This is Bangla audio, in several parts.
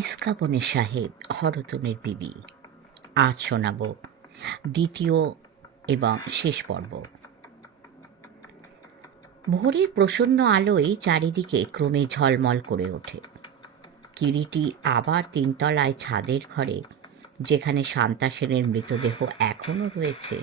ইস্কাবনের সাহেব হরতনের বিবি। আজ শোনাব দ্বিতীয় এবং শেষ পর্ব। ভোরের প্রসন্ন আলোয় চারিদিকে ক্রমে ঝলমল করে ওঠে। কিরিটি আবার তিনতলায় ছাদের ঘরে, যেখানে শান্তা সেনের মৃতদেহ এখনও রয়েছে,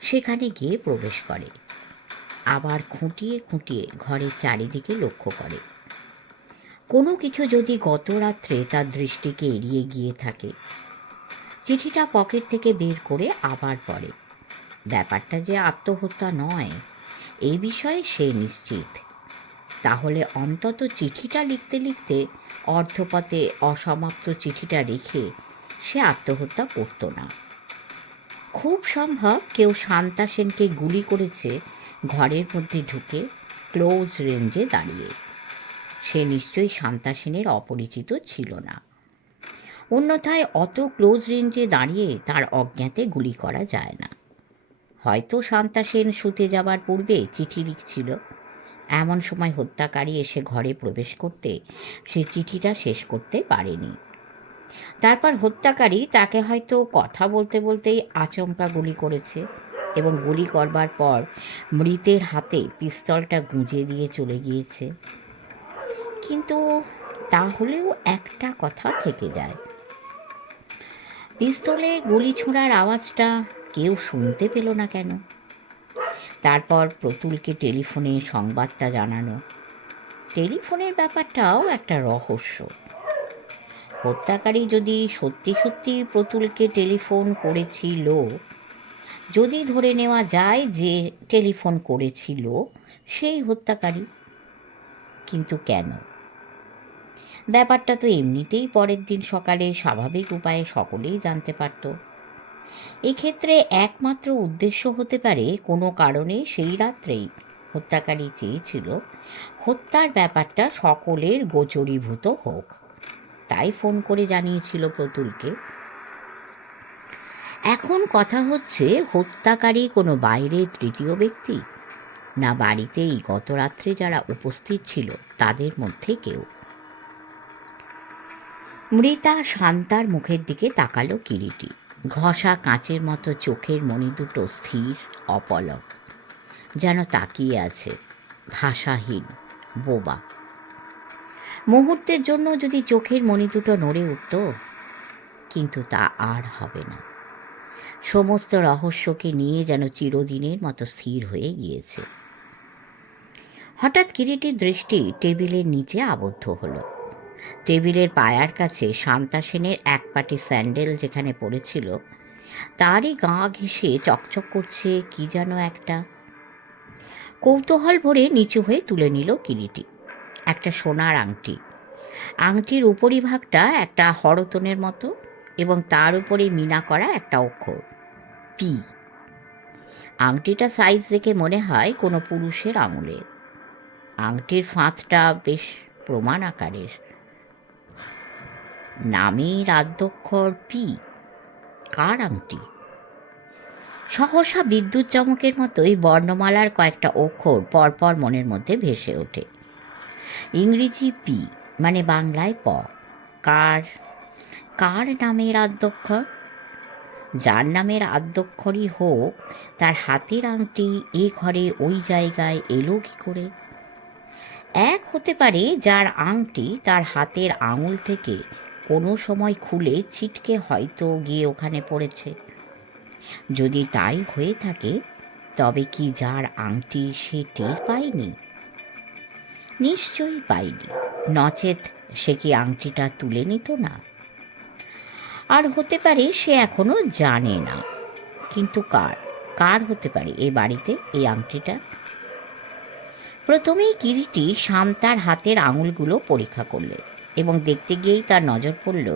সেখানে গিয়ে প্রবেশ করে। আবার খুঁটিয়ে খুঁটিয়ে ঘরের চারিদিকে লক্ষ্য করে। কোনো কিছু যদি গত রাত্রে তার দৃষ্টিকে এড়িয়ে গিয়ে থাকে। চিঠিটা পকেট থেকে বের করে আবার পড়ে। ব্যাপারটা যে আত্মহত্যা নয়, এই বিষয়ে সে নিশ্চিত। তাহলে অন্তত চিঠিটা লিখতে লিখতে অর্ধপথে অসমাপ্ত চিঠিটা রেখে সে আত্মহত্যা করত না। খুব সম্ভব কেউ শান্তা সেনকে গুলি করেছে ঘরের মধ্যে ঢুকে, ক্লোজ রেঞ্জে দাঁড়িয়ে। সে নিশ্চয়ই শান্তা সেনের অপরিচিত ছিল না। অন্যথায় অত ক্লোজ রেঞ্জে দাঁড়িয়ে তার অজ্ঞাতে গুলি করা যায় না। হয়তো শান্তা সেন শুতে যাবার পূর্বে চিঠি লিখছিল। এমন সময় হত্যাকারী এসে ঘরে প্রবেশ করতে সে চিঠিটা শেষ করতে পারেনি। তারপর হত্যাকারী তাকে হয়তো কথা বলতে বলতেই আচমকা গুলি করেছে এবং গুলি করবার পর মৃতের হাতে পিস্তলটা গুঁজে দিয়ে চলে গিয়েছে। কিন্তু তাহলেও একটা কথা থেকে যায়, পিস্তলে গুলি ছোঁড়ার আওয়াজটা কেউ শুনতে পেল না কেন? তারপর প্রতুলকে টেলিফোনে সংবাদটা জানানো। টেলিফোনের ব্যাপারটাও একটা রহস্য। হত্যাকারী যদি সত্যি সত্যি প্রতুলকে টেলিফোন করেছিল, যদি ধরে নেওয়া যায় যে টেলিফোন করেছিল সেই হত্যাকারী, কিন্তু কেন? ব্যাপারটা তো এমনিতেই পরের দিন সকালে স্বাভাবিক উপায়ে সকলেই জানতে পারত। এক্ষেত্রে একমাত্র উদ্দেশ্য হতে পারে কোনো কারণে সেই রাত্রেই হত্যাকারী চেয়েছিল হত্যার ব্যাপারটা সকলের গোচরীভূত হোক, তাই ফোন করে জানিয়েছিল প্রতুলকে। এখন কথা হচ্ছে, হত্যাকারী কোনো বাইরে তৃতীয় ব্যক্তি, না বাড়িতেই গত রাত্রে যারা উপস্থিত ছিল তাদের মধ্যে কেউ? মৃতা শান্তার মুখের দিকে তাকালো কিরিটি। ঘষা কাঁচের মতো চোখের মণি দুটো স্থির, অপলক, যেন তাকিয়ে আছে, ভাষাহীন, বোবা। মুহূর্তের জন্য যদি চোখের মণি দুটো নড়ে উঠত, কিন্তু তা আর হবে না। সমস্ত রহস্যকে নিয়ে যেন চিরদিনের মতো স্থির হয়ে গিয়েছে। হঠাৎ কিরিটির দৃষ্টি টেবিলের নিচে আবদ্ধ হলো। টেবিলের পায়ার কাছে শান্তা সেনের এক পাটি স্যান্ডেল যেখানে পড়েছিল, তারই গা ঘেঁষে চকচক করছে কি যেন একটা। কৌতূহল ভরে নিচু হয়ে তুলে নিল কিরিটি। একটা সোনার আংটি। আংটির উপরিভাগটা একটা হরতনের মতো এবং তার উপরে মিনা করা একটা অক্ষর, পি। আংটিটা সাইজ দেখে মনে হয় কোনো পুরুষের আঙুলের। আংটির ফাঁকটা বেশ প্রমাণ আকারের। নামের আদ্যক্ষর পি। কার আংটি? সহসা বিদ্যুৎ চমকের মতোই বর্ণমালার কয়েকটা অক্ষর পরপর মনের মধ্যে ভেসে ওঠে। ইংরেজি পি, মানে বাংলায় প। কার? কার নামের আদ্যক্ষর? যার নামের আদ্যক্ষরই হোক, তার হাতের আংটি এ ঘরে ওই জায়গায় এলো কি করে? এক হতে পারে যার আংটি তার হাতের আঙুল থেকে কোনো সময় খুলে ছিটকে হয়তো গিয়ে ওখানে পড়েছে। যদি তাই হয়ে থাকে, তবে কি যার আংটি সে টের পায়নি? নিশ্চয়ই পায়নি, নচেত সে কি আংটিটা তুলে নিত না? আর হতে পারে সে এখনো জানে না। কিন্তু কার? কার হতে পারে এ বাড়িতে এই আংটিটা? প্রথমেই কিরিটি শান্তার হাতের আঙুলগুলো পরীক্ষা করলে এবং দেখতে গিয়েই তার নজর পড়ল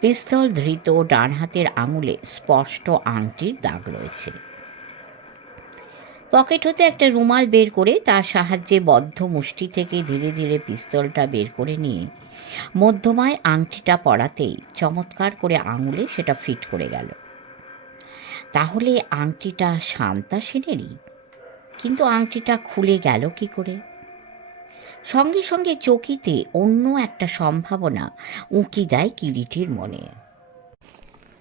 পিস্তল ধৃত ডান হাতের আঙুলে স্পষ্ট আংটির দাগ রয়েছে। পকেট হতে একটা রুমাল বের করে তার সাহায্যে বদ্ধ মুষ্টি থেকে ধীরে ধীরে পিস্তলটা বের করে নিয়ে মধ্যমায় আংটিটা পরাতেই চমৎকার করে আঙুলে সেটা ফিট করে গেল। তাহলে আংটিটা শান্তা সেনেরই। কিন্তু আংটিটা খুলে গেল কি করে? সঙ্গে সঙ্গে চকিতে অন্য একটা সম্ভাবনা উঁকি দেয় কিরিটির মনে,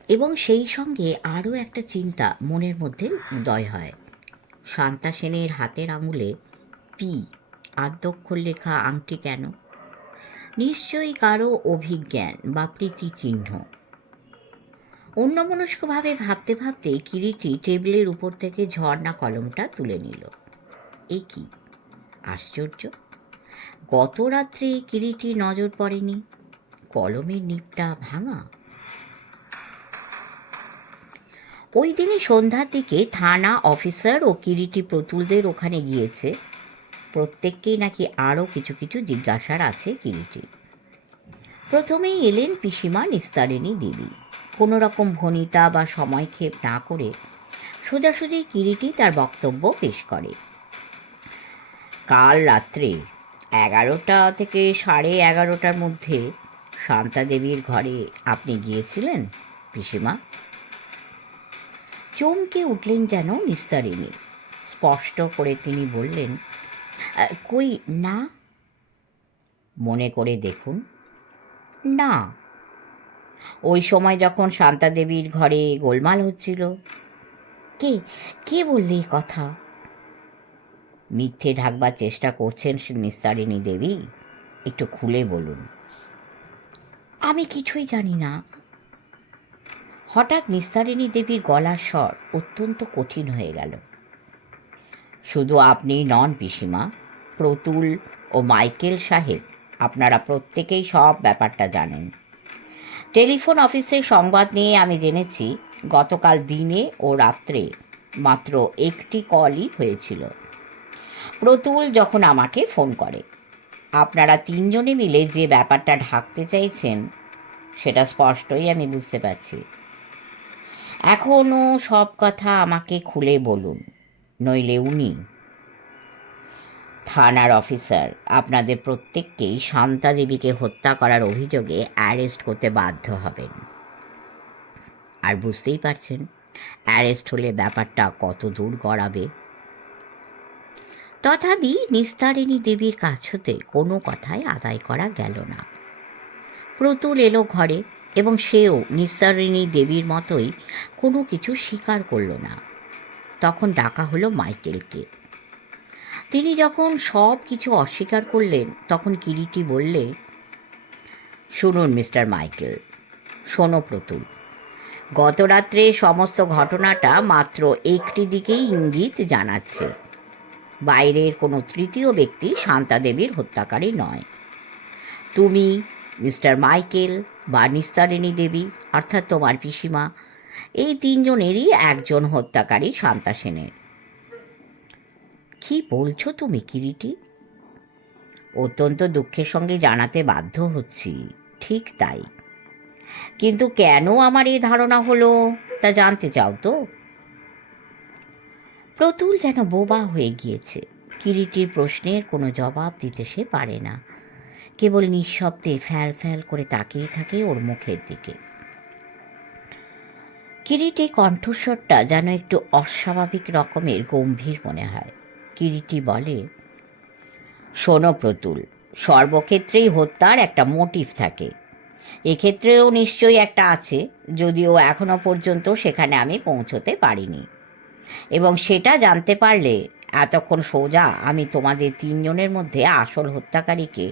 এবং সেই সঙ্গে আরও একটা চিন্তা মনের মধ্যে উদয় হয়। শান্তা সেনের হাতের আঙুলে পি আদ্যক্ষর লেখা আংটি কেন? নিশ্চয়ই কারো অভিজ্ঞান বা প্রীতিচিহ্ন। অন্যমনস্কভাবে ভাবতে ভাবতে কিরিটি টেবিলের উপর থেকে ঝর্ণা কলমটা তুলে নিল। এ কি আশ্চর্য! গত রাত্রে কিরিটির নজর পড়েনি, কলমের নিপটা ভাঙা। ওই দিনই সন্ধ্যার দিকে থানা অফিসার ও কিরিটি প্রতুলদের ওখানে গিয়েছে। প্রত্যেককেই নাকি আরও কিছু কিছু জিজ্ঞাসার আছে কিরিটি। প্রথমেই এলেন পিসিমা নিস্তারিণী দেবী। কোনো রকম ভনিতা বা সময়ক্ষেপ না করে সোজাসুজি কিরিটি তার বক্তব্য পেশ করে। কাল রাত্রে 11টা থেকে 11:30টার মধ্যে শান্তা দেবীর ঘরে আপনি গিয়েছিলেন পিসিমা? চমকে উঠলেন যেন নিস্তারিণী। স্পষ্ট করে তিনি বললেন, কই না। মনে করে দেখুন। না। ওই সময় যখন শান্তা দেবীর ঘরে গোলমাল হচ্ছিল? কে কে বললে এই কথা? মিথ্যে ঢাকবার চেষ্টা করছেন নিস্তারিণী দেবী, একটু খুলে বলুন। আমি কিছুই জানি না। হঠাৎ নিস্তারিণী দেবীর গলার স্বর অত্যন্ত কঠিন হয়ে গেল। শুধু আপনি নন পিসিমা, প্রতুল ও মাইকেল সাহেব, আপনারা প্রত্যেকেই সব ব্যাপারটা জানেন। টেলিফোন অফিসের সংবাদ নিয়ে আমি জেনেছি গতকাল দিনে ও রাত্রে মাত্র একটি কলই হয়েছিল। প্রতুল যখন আমাকে ফোন করে, আপনারা তিনজনে মিলে যে ব্যাপারটা ঢাকতে চাইছেন সেটা স্পষ্টই আমি বুঝতে পারছি। এখনও সব কথা আমাকে খুলে বলুন, নইলে উনি থানার অফিসার আপনাদের প্রত্যেককেই শান্তা দেবীকে হত্যা করার অভিযোগে অ্যারেস্ট করতে বাধ্য হবেন। আর বুঝতেই পারছেন অ্যারেস্ট হলে ব্যাপারটা কত দূর গড়াবে। তথাপি নিস্তারিণী দেবীর কাছ হতে কোনো কথাই আদায় করা গেল না। প্রতুল এলো ঘরে এবং সেও নিস্তারিণী দেবীর মতোই কোনো কিছু স্বীকার করল না। তখন ডাকা হলো মাইকেলকে। তিনি যখন সব কিছু অস্বীকার করলেন তখন কিরিটি বললে, শুনুন মিস্টার মাইকেল, শোনো প্রতুল, গত রাত্রে সমস্ত ঘটনাটা মাত্র একটি দিকেই ইঙ্গিত জানাচ্ছে। বাইরের কোনো তৃতীয় ব্যক্তি শান্তা দেবীর হত্যাকারী নয়। তুমি, মিস্টার মাইকেল বা নিস্তারিণী দেবী অর্থাৎ তোমার পিসিমা, এই তিনজনেরই একজন হত্যাকারী শান্তা সেনের। কি বলছো তুমি কিরিটি? অত্যন্ত দুঃখের সঙ্গে জানাতে বাধ্য হচ্ছি, ঠিক তাই। কিন্তু কেন আমার এই ধারণা হলো তা জানতে চাও তো? প্রতুল যেন বোবা হয়ে গিয়েছে। কিরিটির প্রশ্নের কোনো জবাব দিতে সে পারে না, কেবল নিঃশব্দে ফ্যাল ফ্যাল করে তাকিয়ে থাকে ওর মুখের দিকে। কিরিটি কণ্ঠস্বরটা যেন একটু অস্বাভাবিক রকমের গম্ভীর মনে হয়। কিরিটি বলে, শোনো প্রতুল, সর্বক্ষেত্রেই হত্যার একটা মোটিভ থাকে। এক্ষেত্রেও নিশ্চয়ই একটা আছে, যদিও এখনো পর্যন্ত সেখানে আমি পৌঁছতে পারিনি। এবং সেটা জানতে পারলে এতক্ষণ সোজা আমি তোমাদের তিনজনের মধ্যে আসল হত্যাকারীকে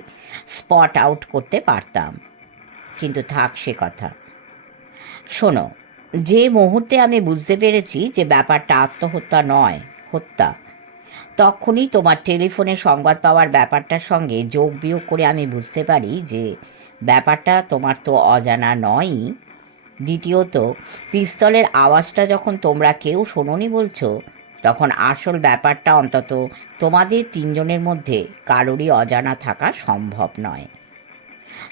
স্পট আউট করতে পারতাম। কিন্তু থাক সে কথা। শোনো, যে মুহূর্তে আমি বুঝতে পেরেছি যে ব্যাপারটা আত্মহত্যা নয়, হত্যা, তখনই তোমার টেলিফোনে সংবাদ পাওয়ার ব্যাপারটার সঙ্গে যোগ বিয়োগ করে আমি বুঝতে পারি যে ব্যাপারটা তোমার তো অজানা নয়ই। দ্বিতীয়ত, পিস্তলের আওয়াজটা যখন তোমরা কেউ শোনোনি বলছো, তখন আসল ব্যাপারটা অন্তত তোমাদের তিনজনের মধ্যে কারোরই অজানা থাকা সম্ভব নয়।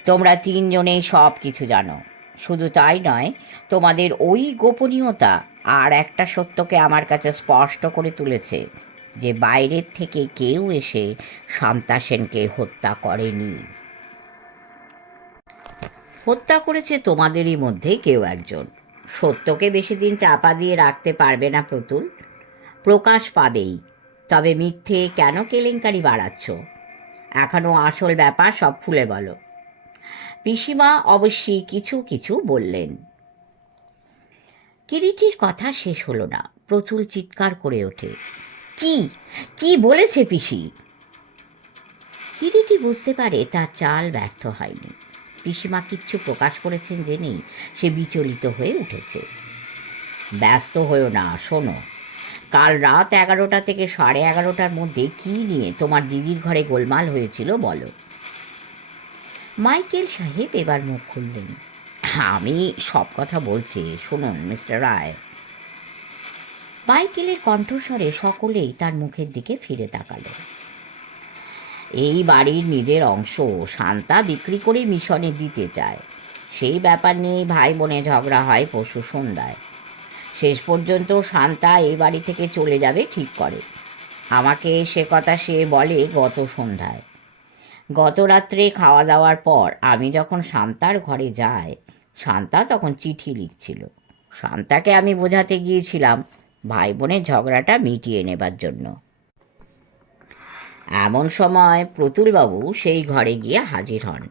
তোমরা তিনজনেই সব কিছু জানো। শুধু তাই নয়, তোমাদের ওই গোপনীয়তা আর একটা সত্যকে আমার কাছে স্পষ্ট করে তুলেছে, যে বাইরের থেকে কেউ এসে শান্তা সেনকে হত্যা করেনি। হত্যা করেছে তোমাদেরই মধ্যে কেউ একজন। সত্যকে বেশি দিন চাপা দিয়ে রাখতে পারবে না প্রতুল, প্রকাশ পাবেই। তবে মিথ্যে কেন কেলেঙ্কারি বাড়াচ্ছ? এখনো আসল ব্যাপার সব খুলে বলো। পিসিমা অবশ্যই কিছু কিছু বললেন। কিরিটির কথা শেষ হলো না, প্রচুর চিৎকার করে ওঠে, কি কি বলেছে পিসি? কিরিটি বুঝতে পারে তার চাল ব্যর্থ হয়নি। পিসিমা কিচ্ছু প্রকাশ করেছেন জেনেই সে বিচলিত হয়ে উঠেছে। ব্যস্ত হয়েও না, শোনো, কাল রাত 11টা থেকে 11:30টার মধ্যে কি নিয়ে তোমার দিদির ঘরে গোলমাল হয়েছিল বলো। মাইকেল সাহেব এবার মুখ খুললেন। আমি সব কথা বলছি, শুনুন মিস্টার রায়। মাইকেলের কণ্ঠস্বরে সকলেই তার মুখের দিকে ফিরে তাকালো। এই বাড়ির নিজের অংশ শান্তা বিক্রি করে মিশনে দিতে চায়। সেই ব্যাপার নিয়ে ভাই বোনে ঝগড়া হয় পরশু সন্ধ্যায়। শেষ পর্যন্ত শান্তা এই বাড়ি থেকে চলে যাবে ঠিক করে। আমাকে সে কথা সে বলে গত সন্ধ্যায়। গত রাত্রে খাওয়া দাওয়ার পর আমি যখন শান্তার ঘরে যাই, শান্তা তখন চিঠি লিখছিল। শান্তাকে আমি বোঝাতে গিয়েছিলাম ভাই বোনের ঝগড়াটা মিটিয়ে নেবার জন্য। এমন সময় প্রতুলবাবু সেই ঘরে গিয়ে হাজির হন।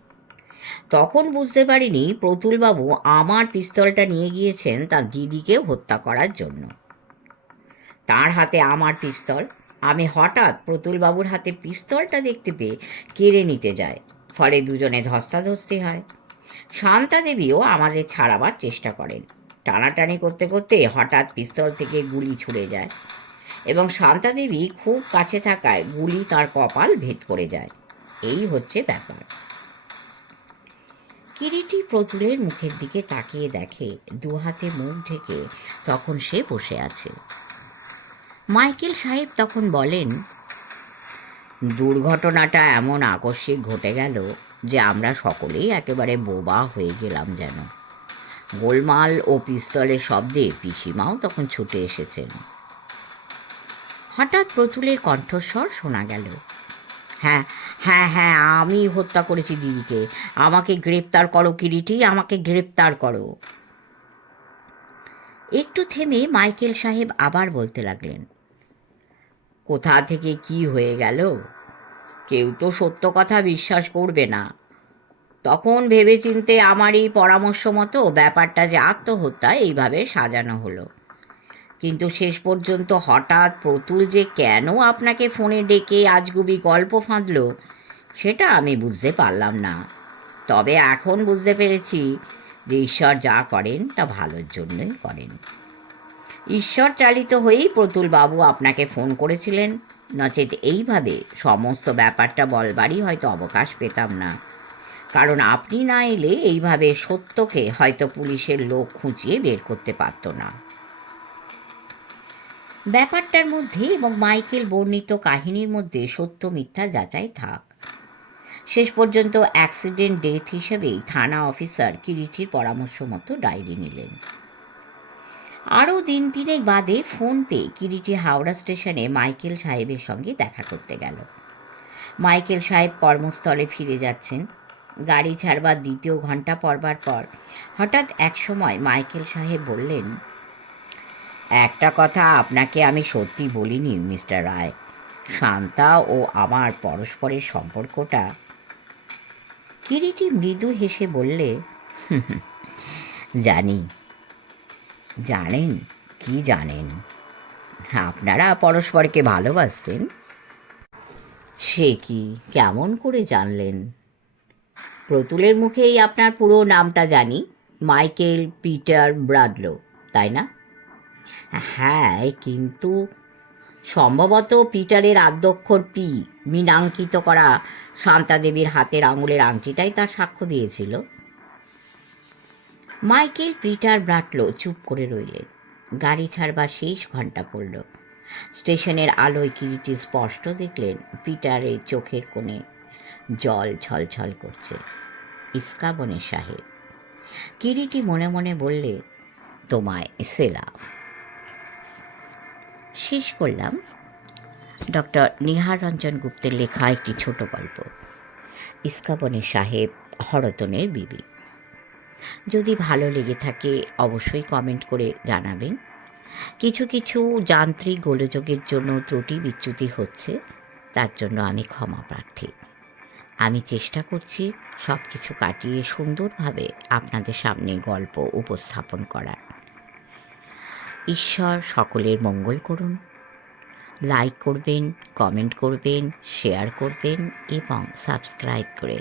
তখন বুঝতে পারিনি প্রতুলবাবু আমার পিস্তলটা নিয়ে গিয়েছেন তার দিদিকে হত্যা করার জন্য। তার হাতে আমার পিস্তল। আমি হঠাৎ প্রতুলবাবুর হাতে পিস্তলটা দেখতে পেয়ে কেড়ে নিতে যায়, ফলে দুজনে ধস্তাধস্তি হয়। শান্তা দেবীও আমাদের ছাড়াবার চেষ্টা করেন। টানাটানি করতে করতে হঠাৎ পিস্তল থেকে গুলি ছুড়ে যায় এবং শান্তা দেবী খুব কাছে থাকায় গুলি তার কপাল ভেদ করে যায়। এই হচ্ছে ব্যাপার। কিরিটি প্রতুলের মুখের দিকে তাকিয়ে দেখে দু হাতে মুখ ঢেকে তখন সে বসে আছে। মাইকেল সাহেব তখন বলেন, দুর্ঘটনাটা এমন আকস্মিক ঘটে গেল যে আমরা সকলেই একেবারে বোবা হয়ে গেলাম যেন। গোলমাল ও পিস্তলের শব্দে পিসিমাও তখন ছুটে এসেছেন। হঠাৎ প্রতুলের কণ্ঠস্বর শোনা গেল, হ্যাঁ হ্যাঁ হ্যাঁ, আমি হত্যা করেছি দিদিকে। আমাকে গ্রেপ্তার করো কিরিটি, আমাকে গ্রেপ্তার করো। একটু থেমে মাইকেল সাহেব আবার বলতে লাগলেন, কোথা থেকে কি হয়ে গেল? কেউ তো সত্য কথা বিশ্বাস করবে না। তখন ভেবেচিন্তে আমারই পরামর্শ মতো ব্যাপারটা যে আত্মহত্যা এইভাবে সাজানো হলো। কিন্তু শেষ পর্যন্ত হঠাৎ প্রতুল যে কেন আপনাকে ফোনে ডেকে আজগুবি গল্প ফাঁদল সেটা আমি বুঝতে পারলাম না। তবে এখন বুঝতে পেরেছি যে ঈশ্বর যা করেন তা ভালোর জন্যই করেন। ঈশ্বর চালিত হয়েই প্রতুলবাবু আপনাকে ফোন করেছিলেন, নচেত এইভাবে সমস্ত ব্যাপারটা বলবারই হয়তো অবকাশ পেতাম না। কারণ আপনি না এলে এইভাবে সত্যকে হয়তো পুলিশের লোক খুঁচিয়ে বের করতে পারত না। ব্যাপারটার মধ্যে এবং মাইকেল বর্ণিত কাহিনীর মধ্যে সত্য মিথ্যা যাচাই থাক। শেষ পর্যন্ত অ্যাক্সিডেন্ট ডেথ হিসেবেই থানা অফিসার কিরিটির পরামর্শ মতো ডায়েরি নিলেন। আরও দিন তিনেক বাদে ফোন পেয়ে কিরিটি হাওড়া স্টেশনে মাইকেল সাহেবের সঙ্গে দেখা করতে গেল। মাইকেল সাহেব কর্মস্থলে ফিরে যাচ্ছেন। গাড়ি ছাড়বার দ্বিতীয় ঘন্টা পড়বার পর হঠাৎ এক সময় মাইকেল সাহেব বললেন, একটা কথা আপনাকে আমি সত্যি বলিনি মিস্টার রায়। শান্তা ও আমার পরস্পরের সম্পর্কটা। কিরিটি মৃদু হেসে বললে, জানি। জানেন কি জানেন? আপনারা পরস্পরকে ভালোবাসতেন। সে কি, কেমন করে জানলেন? প্রতুলের মুখেই আপনার পুরো নামটা জানি, মাইকেল পিটার ব্রাডলো, তাই না? হ্যাঁ, কিন্তু সম্ভবত পিটারের আদ্যক্ষর পি মিনাঙ্কিত করা শান্তা দেবীর হাতের আঙুলের আংটিটাই তার সাক্ষ্য দিয়েছিল। মাইকেল পিটার ব্রাডলো চুপ করে রইলেন। গাড়ি ছাড়বার শেষ ঘন্টা পড়ল। স্টেশনের আলোয় কিরিটি স্পষ্ট দেখলেন পিটারের চোখের কোণে জল ছলছল করছে। ইস্কাবনের সাহেব। কিরিটি মনে মনে বললে, তোমায় সেলাম। শেষ করলাম ডক্টর নিহার রঞ্জন গুপ্তের লেখা একটি ছোট গল্প, ইস্কাবনের সাহেব, হরতনের বিবি। যদি ভালো লেগে থাকে অবশ্যই কমেন্ট করে জানাবেন। কিছু কিছু যান্ত্রিক গোলযোগের জন্য ত্রুটি বিচ্যুতি হচ্ছে, তার জন্য আমি ক্ষমা প্রার্থী। আমি চেষ্টা করছি সব কিছু কাটিয়ে সুন্দরভাবে আপনাদের সামনে গল্প উপস্থাপন করার। ঈশ্বর সকলের মঙ্গল করুন। লাইক করবেন, কমেন্ট করবেন, শেয়ার করবেন এবং সাবস্ক্রাইব করে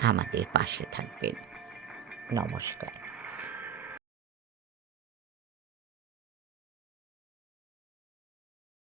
আমাদের পাশে থাকবেন। নমস্কার।